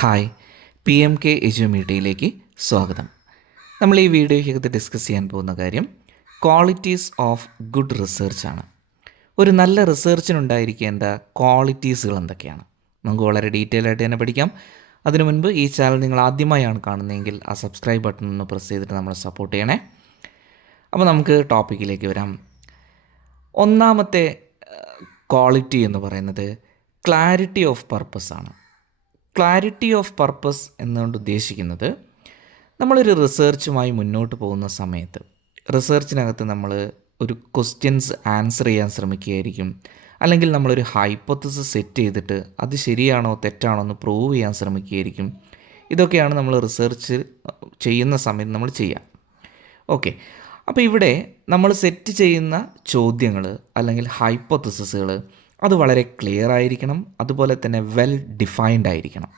Hi, PMK എജ്യൂമീഡിയയിലേക്ക് സ്വാഗതം. നമ്മൾ ഈ വീഡിയോയ്ക്കകത്ത് ഡിസ്കസ് ചെയ്യാൻ പോകുന്ന കാര്യം ക്വാളിറ്റീസ് ഓഫ് ഗുഡ് റിസർച്ചാണ്. ഒരു നല്ല റിസർച്ചിനുണ്ടായിരിക്കേണ്ട ക്വാളിറ്റീസുകൾ എന്തൊക്കെയാണ് നമുക്ക് വളരെ ഡീറ്റെയിൽ ആയിട്ട് തന്നെ പഠിക്കാം. അതിനു മുൻപ് ഈ ചാനൽ നിങ്ങൾ ആദ്യമായാണ് കാണുന്നതെങ്കിൽ ആ സബ്സ്ക്രൈബ് ബട്ടൺ ഒന്ന് പ്രസ് ചെയ്തിട്ട് നമ്മളെ സപ്പോർട്ട് ചെയ്യണേ. അപ്പോൾ നമുക്ക് ടോപ്പിക്കിലേക്ക് വരാം. ഒന്നാമത്തെ ക്വാളിറ്റി എന്ന് പറയുന്നത് ക്ലാരിറ്റി ഓഫ് പർപ്പസ് ആണ്. ക്ലാരിറ്റി ഓഫ് പർപ്പസ് എന്നുകൊണ്ട് ഉദ്ദേശിക്കുന്നത് നമ്മളൊരു റിസർച്ചുമായി മുന്നോട്ട് പോകുന്ന സമയത്ത് റിസർച്ചിനകത്ത് നമ്മൾ ഒരു ക്വസ്റ്റ്യൻസ് ആൻസർ ചെയ്യാൻ ശ്രമിക്കുകയായിരിക്കും, അല്ലെങ്കിൽ നമ്മളൊരു ഹൈപ്പോത്തസിസ് സെറ്റ് ചെയ്തിട്ട് അത് ശരിയാണോ തെറ്റാണോ എന്ന് പ്രൂവ് ചെയ്യാൻ ശ്രമിക്കുകയായിരിക്കും. ഇതൊക്കെയാണ് നമ്മൾ റിസർച്ച് ചെയ്യുന്ന സമയത്ത് നമ്മൾ ചെയ്യുക. ഓക്കെ, അപ്പോൾ ഇവിടെ നമ്മൾ സെറ്റ് ചെയ്യുന്ന ചോദ്യങ്ങൾ അല്ലെങ്കിൽ ഹൈപ്പോത്തസിസുകൾ അത് വളരെ ക്ലിയർ ആയിരിക്കണം, അതുപോലെ തന്നെ വെൽ ഡിഫൈൻഡ് ആയിരിക്കണം.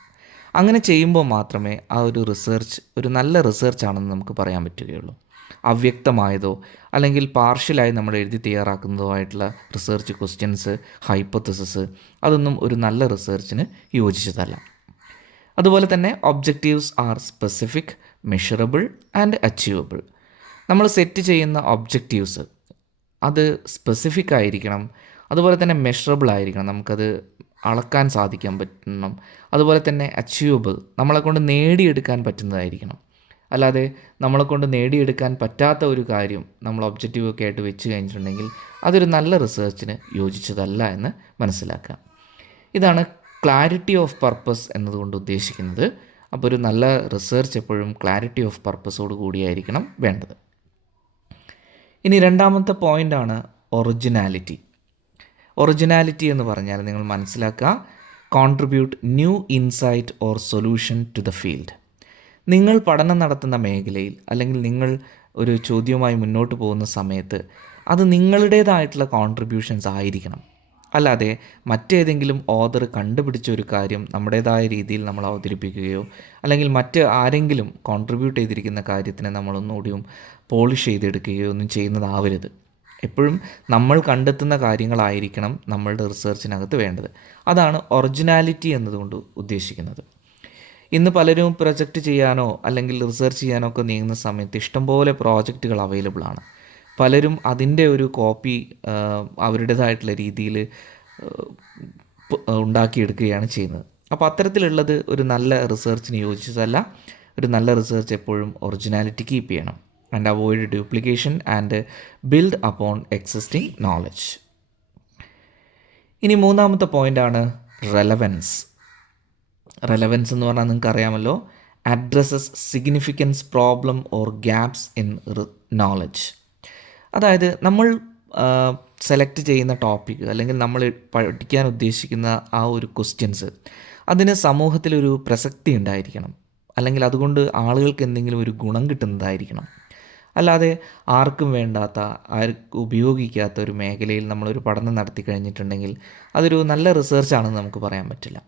അങ്ങനെ ചെയ്യുമ്പോൾ മാത്രമേ ആ ഒരു റിസർച്ച് ഒരു നല്ല റിസർച്ചാണെന്ന് നമുക്ക് പറയാൻ പറ്റുകയുള്ളൂ. അവ്യക്തമായതോ അല്ലെങ്കിൽ പാർഷ്യലായി നമ്മൾ എഴുതി തയ്യാറാക്കുന്നതോ ആയിട്ടുള്ള റിസർച്ച് ക്വസ്റ്റ്യൻസ്, ഹൈപ്പോത്തസിസ് അതൊന്നും ഒരു നല്ല റിസർച്ചിന് യോജിച്ചതല്ല. അതുപോലെ തന്നെ objectives R specific, measurable and achievable. നമ്മൾ സെറ്റ് ചെയ്യുന്ന ഒബ്ജക്റ്റീവ്സ് അത് സ്പെസിഫിക് ആയിരിക്കണം, അതുപോലെ തന്നെ മെഷറബിൾ ആയിരിക്കണം, നമുക്കത് അളക്കാൻ സാധിക്കാൻ പറ്റണം. അതുപോലെ തന്നെ അച്ചീവബിൾ, നമ്മളെക്കൊണ്ട് നേടിയെടുക്കാൻ പറ്റുന്നതായിരിക്കണം. അല്ലാതെ നമ്മളെക്കൊണ്ട് നേടിയെടുക്കാൻ പറ്റാത്ത ഒരു കാര്യം നമ്മൾ ഒബ്ജക്റ്റീവൊക്കെ ആയിട്ട് വെച്ച് കഴിഞ്ഞിട്ടുണ്ടെങ്കിൽ അതൊരു നല്ല റിസർച്ചിന് യോജിച്ചതല്ല എന്ന് മനസ്സിലാക്കുക. ഇതാണ് ക്ലാരിറ്റി ഓഫ് പർപ്പസ് എന്നതുകൊണ്ട് ഉദ്ദേശിക്കുന്നത്. അപ്പോൾ ഒരു നല്ല റിസർച്ച് എപ്പോഴും ക്ലാരിറ്റി ഓഫ് പർപ്പസോട് കൂടിയായിരിക്കണം വേണ്ടത്. ഇനി രണ്ടാമത്തെ പോയിൻ്റാണ് ഒറിജിനാലിറ്റി. ഒറിജിനാലിറ്റി എന്ന് പറഞ്ഞാൽ നിങ്ങൾ മനസ്സിലാക്കുക, contribute new insight or solution to the field. നിങ്ങൾ പഠനം നടത്തുന്ന മേഖലയിൽ അല്ലെങ്കിൽ നിങ്ങൾ ഒരു ചോദ്യവുമായി മുന്നോട്ട് പോകുന്ന സമയത്ത് അത് നിങ്ങളുടേതായിട്ടുള്ള കോൺട്രിബ്യൂഷൻസ് ആയിരിക്കണം. അല്ലാതെ മറ്റേതെങ്കിലും ഓതർ കണ്ടുപിടിച്ച ഒരു കാര്യം നമ്മുടേതായ രീതിയിൽ നമ്മൾ അവതരിപ്പിക്കുകയോ അല്ലെങ്കിൽ മറ്റ് ആരെങ്കിലും കോൺട്രിബ്യൂട്ട് ചെയ്തിരിക്കുന്ന കാര്യത്തിനെ നമ്മളൊന്നുകൂടിയും പോളിഷ് ചെയ്തെടുക്കുകയോ ഒന്നും ചെയ്യുന്നതാവരുത്. എപ്പോഴും നമ്മൾ കണ്ടെത്തുന്ന കാര്യങ്ങളായിരിക്കണം നമ്മളുടെ റിസർച്ചിനകത്ത് വേണ്ടത്. അതാണ് ഒറിജിനാലിറ്റി എന്നതുകൊണ്ട് ഉദ്ദേശിക്കുന്നത്. ഇന്ന് പലരും പ്രൊജക്റ്റ് ചെയ്യാനോ അല്ലെങ്കിൽ റിസർച്ച് ചെയ്യാനോ ഒക്കെ നീങ്ങുന്ന സമയത്ത് ഇഷ്ടംപോലെ പ്രോജക്റ്റുകൾ അവൈലബിൾ ആണ്. പലരും അതിൻ്റെ ഒരു കോപ്പി അവരുടേതായിട്ടുള്ള രീതിയിൽ ഉണ്ടാക്കിയെടുക്കുകയാണ് ചെയ്യുന്നത്. അപ്പോൾ അത്തരത്തിലുള്ളത് ഒരു നല്ല റിസർച്ചിന് യോജിച്ചതല്ല. ഒരു നല്ല റിസർച്ച് എപ്പോഴും ഒറിജിനാലിറ്റി കീപ്പ് ചെയ്യണം and avoid duplication and build upon existing knowledge. ഇനി മൂന്നാമത്തെ പോയിൻ്റാണ് റെലവൻസ്. റെലവൻസ് എന്ന് പറഞ്ഞാൽ നിങ്ങൾക്ക് അറിയാമല്ലോ, addresses significance problem or gaps in knowledge. അതായത് നമ്മൾ സെലക്ട് ചെയ്യുന്ന ടോപ്പിക് അല്ലെങ്കിൽ നമ്മൾ പഠിക്കാൻ ഉദ്ദേശിക്കുന്ന ആ ഒരു ക്വസ്റ്റ്യൻസ് അതിന് സമൂഹത്തിലൊരു പ്രസക്തി ഉണ്ടായിരിക്കണം, അല്ലെങ്കിൽ അതുകൊണ്ട് ആളുകൾക്ക് എന്തെങ്കിലും ഒരു ഗുണം കിട്ടുന്നതായിരിക്കണം. അല്ലാതെ ആർക്കും വേണ്ടാത്ത, ആർക്കും ഉപയോഗിക്കാത്ത ഒരു മേഖലയിൽ നമ്മളൊരു പഠനം നടത്തി കഴിഞ്ഞിട്ടുണ്ടെങ്കിൽ അതൊരു നല്ല റിസർച്ചാണെന്ന് നമുക്ക് പറയാൻ പറ്റില്ല.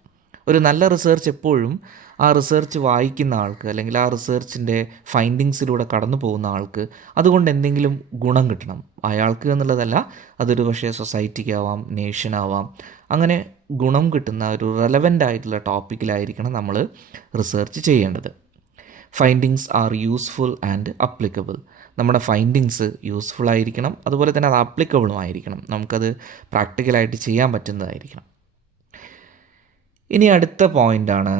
ഒരു നല്ല റിസർച്ച് എപ്പോഴും ആ റിസർച്ച് വായിക്കുന്ന ആൾക്ക് അല്ലെങ്കിൽ ആ റിസർച്ചിൻ്റെ ഫൈൻഡിങ്സിലൂടെ കടന്നു പോകുന്ന ആൾക്ക് അതുകൊണ്ട് എന്തെങ്കിലും ഗുണം കിട്ടണം. അയാൾക്ക് എന്നുള്ളതല്ല, അതൊരു പക്ഷേ സൊസൈറ്റിക്കാവാം, നേഷനാവാം. അങ്ങനെ ഗുണം കിട്ടുന്ന ഒരു റെലവൻ്റ് ആയിട്ടുള്ള ടോപ്പിക്കിലായിരിക്കണം നമ്മൾ റിസർച്ച് ചെയ്യേണ്ടത്. Findings R useful and applicable. നമ്മുടെ ഫൈൻഡിങ്സ് യൂസ്ഫുൾ ആയിരിക്കണം, അതുപോലെ തന്നെ അത് അപ്ലിക്കബിളും ആയിരിക്കണം, നമുക്കത് പ്രാക്ടിക്കലായിട്ട് ചെയ്യാൻ പറ്റുന്നതായിരിക്കണം. ഇനി അടുത്ത പോയിൻ്റാണ്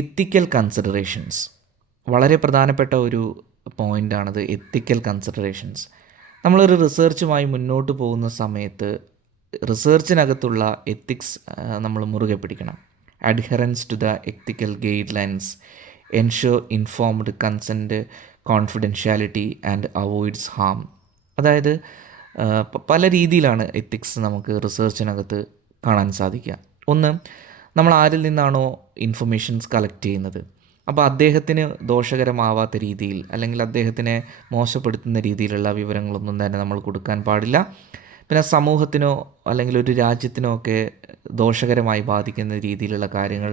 എത്തിക്കൽ കൺസിഡറേഷൻസ്. വളരെ പ്രധാനപ്പെട്ട ഒരു പോയിൻ്റാണത്, എത്തിക്കൽ കൺസിഡറേഷൻസ്. നമ്മളൊരു റിസർച്ചുമായി മുന്നോട്ട് പോകുന്ന സമയത്ത് റിസർച്ചിനകത്തുള്ള എത്തിക്സ് നമ്മൾ മുറുകെ പിടിക്കണം. Adherence to the ethical guidelines, ensure informed consent, confidentiality and avoids harm. അതായത് പല രീതിയിലാണ് എത്തിക്സ് നമുക്ക് റിസർച്ചിനകത്ത് കാണാൻ സാധിക്കുക. ഒന്ന്, നമ്മൾ ആരിൽ നിന്നാണോ ഇൻഫർമേഷൻസ് കളക്ട് ചെയ്യുന്നത്, അപ്പോൾ അദ്ദേഹത്തിന് ദോഷകരമാവാത്ത രീതിയിൽ അല്ലെങ്കിൽ അദ്ദേഹത്തിനെ മോശപ്പെടുത്തുന്ന രീതിയിലുള്ള വിവരങ്ങളൊന്നും തന്നെ നമ്മൾ കൊടുക്കാൻ പാടില്ല. പിന്നെ സമൂഹത്തിനോ അല്ലെങ്കിൽ ഒരു രാജ്യത്തിനോ ഒക്കെ ദോഷകരമായി ബാധിക്കുന്ന രീതിയിലുള്ള കാര്യങ്ങൾ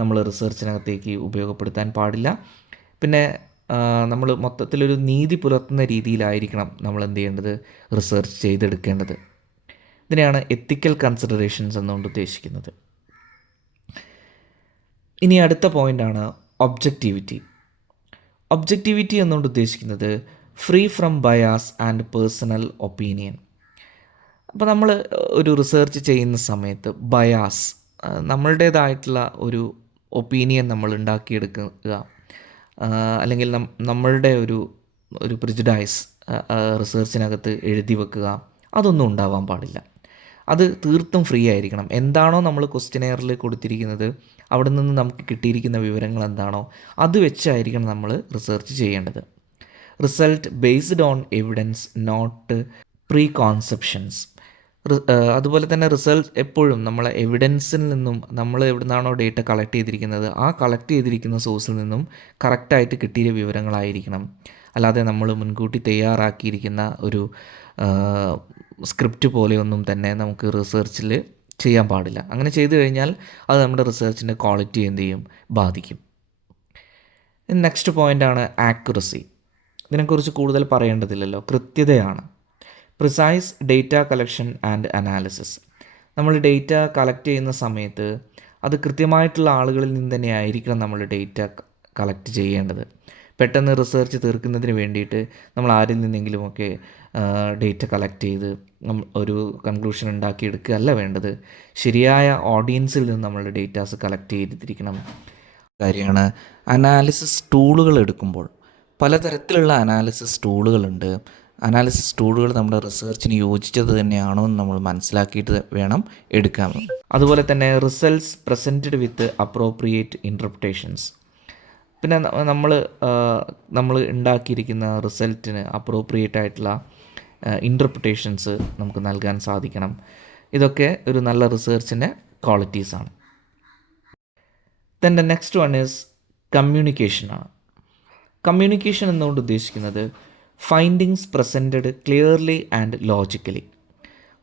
നമ്മൾ റിസർച്ചിനകത്തേക്ക് ഉപയോഗപ്പെടുത്താൻ പാടില്ല. പിന്നെ നമ്മൾ മൊത്തത്തിലൊരു നീതി പുലർത്തുന്ന രീതിയിലായിരിക്കണം നമ്മൾ എന്ത് ചെയ്യേണ്ടത്, റിസർച്ച് ചെയ്തെടുക്കേണ്ടത്. ഇതിനെയാണ് എത്തിക്കൽ കൺസിഡറേഷൻസ് എന്നുകൊണ്ട് ഉദ്ദേശിക്കുന്നത്. ഇനി അടുത്ത പോയിൻ്റാണ് ഒബ്ജക്റ്റിവിറ്റി. ഒബ്ജക്റ്റിവിറ്റി എന്നുകൊണ്ട് ഉദ്ദേശിക്കുന്നത് free from bias and personal opinion. അപ്പോൾ നമ്മൾ ഒരു റിസർച്ച് ചെയ്യുന്ന സമയത്ത് ബയാസ്, നമ്മളുടേതായിട്ടുള്ള ഒരു ഒപ്പീനിയൻ നമ്മൾ ഉണ്ടാക്കിയെടുക്കുക, അല്ലെങ്കിൽ നമ്മളുടെ ഒരു പ്രിജുഡൈസ് റിസർച്ചിനകത്ത് എഴുതി വെക്കുക, അതൊന്നും ഉണ്ടാവാൻ പാടില്ല. അത് തീർത്തും ഫ്രീ ആയിരിക്കണം. എന്താണോ നമ്മൾ ക്വസ്റ്റ്യനെയറിൽ കൊടുത്തിരിക്കുന്നത്, അവിടെ നിന്ന് നമുക്ക് കിട്ടിയിരിക്കുന്ന വിവരങ്ങൾ എന്താണോ അത് വെച്ചായിരിക്കണം നമ്മൾ റിസർച്ച് ചെയ്യേണ്ടത്. Result based on evidence, not preconceptions. അതുപോലെ തന്നെ റിസൾട്ട് എപ്പോഴും നമ്മളെ എവിഡൻസിൽ നിന്നും, നമ്മൾ എവിടെ നിന്നാണോ ഡേറ്റ കളക്ട് ചെയ്തിരിക്കുന്നത് ആ കളക്ട് ചെയ്തിരിക്കുന്ന സോഴ്സിൽ നിന്നും കറക്റ്റായിട്ട് കിട്ടിയ വിവരങ്ങളായിരിക്കണം. അല്ലാതെ നമ്മൾ മുൻകൂട്ടി തയ്യാറാക്കിയിരിക്കുന്ന ഒരു സ്ക്രിപ്റ്റ് പോലെയൊന്നും തന്നെ നമുക്ക് റിസർച്ചിൽ ചെയ്യാൻ പാടില്ല. അങ്ങനെ ചെയ്തു കഴിഞ്ഞാൽ അത് നമ്മുടെ റിസർച്ചിൻ്റെ ക്വാളിറ്റി എന്ത് ചെയ്യും, ബാധിക്കും. നെക്സ്റ്റ് പോയിൻ്റാണ് ആക്യുറസി. ഇതിനെക്കുറിച്ച് കൂടുതൽ പറയേണ്ടതില്ലല്ലോ, കൃത്യതയാണ്. Precise data collection and analysis. നമ്മൾ ഡേറ്റ കളക്ട് ചെയ്യുന്ന സമയത്ത് അത് കൃത്യമായിട്ടുള്ള ആളുകളിൽ നിന്ന് തന്നെ ആയിരിക്കണം നമ്മൾ ഡേറ്റ കളക്ട് ചെയ്യേണ്ടത്. പെട്ടെന്ന് റിസർച്ച് തീർക്കുന്നതിന് വേണ്ടിയിട്ട് നമ്മൾ ആരിൽ നിന്നെങ്കിലുമൊക്കെ ഡേറ്റ കളക്ട് ചെയ്ത് ഒരു കൺക്ലൂഷൻ ഉണ്ടാക്കിയെടുക്കുകയല്ല വേണ്ടത്. ശരിയായ ഓഡിയൻസിൽ നിന്ന് നമ്മൾ ഡേറ്റാസ് കളക്ട് ചെയ്തിരിക്കണം. കാര്യമാണ് അനാലിസിസ് ടൂളുകൾ എടുക്കുമ്പോൾ. പലതരത്തിലുള്ള അനാലിസിസ് ടൂളുകളുണ്ട്. അനാലിസിസ് ടൂളുകൾ നമ്മുടെ റിസർച്ചിന് യോജിച്ചത് തന്നെയാണോ എന്ന് നമ്മൾ മനസ്സിലാക്കിയിട്ട് വേണം എടുക്കാൻ. അതുപോലെ തന്നെ റിസൾട്ട്സ് പ്രസൻറ്റഡ് വിത്ത് അപ്രോപ്രിയേറ്റ് ഇൻറ്റർപ്രിട്ടേഷൻസ്. പിന്നെ നമ്മൾ ഉണ്ടാക്കിയിരിക്കുന്ന റിസൾട്ടിന് അപ്രോപ്രിയേറ്റ് ആയിട്ടുള്ള ഇൻറ്റർപ്രിട്ടേഷൻസ് നമുക്ക് നൽകാൻ സാധിക്കണം. ഇതൊക്കെ ഒരു നല്ല റിസർച്ചിൻ്റെ ക്വാളിറ്റീസാണ്. Then the next one is കമ്മ്യൂണിക്കേഷനാണ്. കമ്മ്യൂണിക്കേഷൻ എന്നുകൊണ്ട് ഉദ്ദേശിക്കുന്നത് findings presented clearly and logically.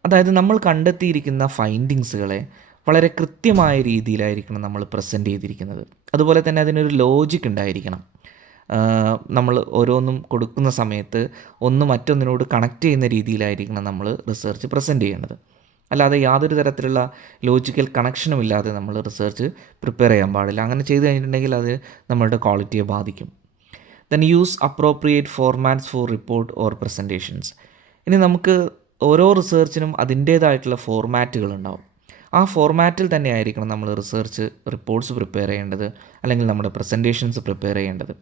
അതായത് നമ്മൾ കണ്ടെത്തിയിരിക്കുന്ന ഫൈൻഡിങ്സുകളെ വളരെ കൃത്യമായ രീതിയിലായിരിക്കണം നമ്മൾ പ്രസൻറ്റ് ചെയ്തിരിക്കുന്നത്. അതുപോലെ തന്നെ അതിനൊരു ലോജിക്ക് ഉണ്ടായിരിക്കണം. നമ്മൾ ഓരോന്നും കൊടുക്കുന്ന സമയത്ത് ഒന്ന് മറ്റൊന്നിനോട് കണക്ട് ചെയ്യുന്ന രീതിയിലായിരിക്കണം നമ്മൾ റിസർച്ച് പ്രസൻറ്റ് ചെയ്യേണ്ടത്. അല്ലാതെ യാതൊരു തരത്തിലുള്ള ലോജിക്കൽ കണക്ഷനും ഇല്ലാതെ നമ്മൾ റിസർച്ച് പ്രിപ്പയർ ചെയ്യാൻ പാടില്ല. അങ്ങനെ ചെയ്ത് കഴിഞ്ഞിട്ടുണ്ടെങ്കിൽ അത് നമ്മളുടെ ക്വാളിറ്റിയെ ബാധിക്കും. Then use appropriate formats for report or presentations. ഇനി നമുക്ക് ഓരോ റിസർച്ചിനും അതിൻ്റേതായിട്ടുള്ള ഫോർമാറ്റുകൾ ഉണ്ടാവും. ആ ഫോർമാറ്റിൽ തന്നെ ആയിരിക്കണം നമ്മൾ റിസർച്ച് റിപ്പോർട്ട്സ് പ്രിപ്പയർ ചെയ്യേണ്ടത്, അല്ലെങ്കിൽ നമ്മുടെ പ്രസൻറ്റേഷൻസ് പ്രിപ്പയർ ചെയ്യേണ്ടത്.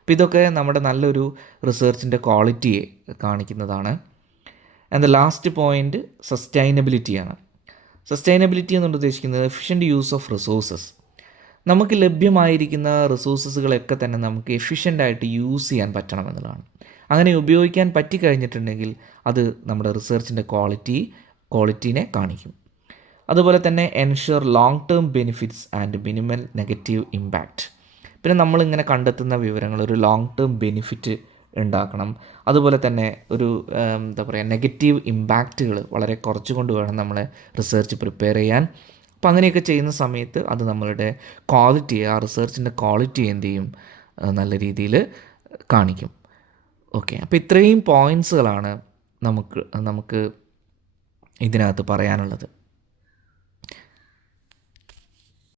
അപ്പോൾ ഇതൊക്കെ നമ്മുടെ നല്ലൊരു റിസർച്ചിൻ്റെ ക്വാളിറ്റിയെ കാണിക്കുന്നതാണ്. ആൻഡ് ദ ലാസ്റ്റ് പോയിൻറ്റ് സസ്റ്റൈനബിലിറ്റിയാണ്. സസ്റ്റൈനബിലിറ്റി എന്നുകൊണ്ട് ഉദ്ദേശിക്കുന്നത് എഫിഷ്യൻറ്റ് യൂസ് ഓഫ് റിസോഴ്സസ്. നമുക്ക് ലഭ്യമായിരിക്കുന്ന റിസോഴ്സസുകളൊക്കെ തന്നെ നമുക്ക് എഫിഷ്യൻ്റായിട്ട് യൂസ് ചെയ്യാൻ പറ്റണം എന്നുള്ളതാണ്. അങ്ങനെ ഉപയോഗിക്കാൻ പറ്റിക്കഴിഞ്ഞിട്ടുണ്ടെങ്കിൽ അത് നമ്മുടെ റിസർച്ചിൻ്റെ ക്വാളിറ്റീനെ കാണിക്കും. അതുപോലെ തന്നെ ensure long term benefits and minimal negative impact. പിന്നെ നമ്മളിങ്ങനെ കണ്ടെത്തുന്ന വിവരങ്ങൾ ഒരു ലോങ് ടേം ബെനിഫിറ്റ് ഉണ്ടാക്കണം. അതുപോലെ തന്നെ ഒരു നെഗറ്റീവ് ഇമ്പാക്റ്റുകൾ വളരെ കുറച്ചുകൊണ്ട് വേണം നമ്മളെ റിസർച്ച് പ്രിപ്പയർ ചെയ്യാൻ. അപ്പോൾ അങ്ങനെയൊക്കെ ചെയ്യുന്ന സമയത്ത് അത് നമ്മളുടെ ക്വാളിറ്റിയെ, ആ റിസർച്ചിൻ്റെ ക്വാളിറ്റി എന്ത് ചെയ്യും, നല്ല രീതിയിൽ കാണിക്കും. ഓക്കെ, അപ്പോൾ ഇത്രയും പോയിൻറ്റ്സുകളാണ് നമുക്ക് ഇതിനകത്ത് പറയാനുള്ളത്.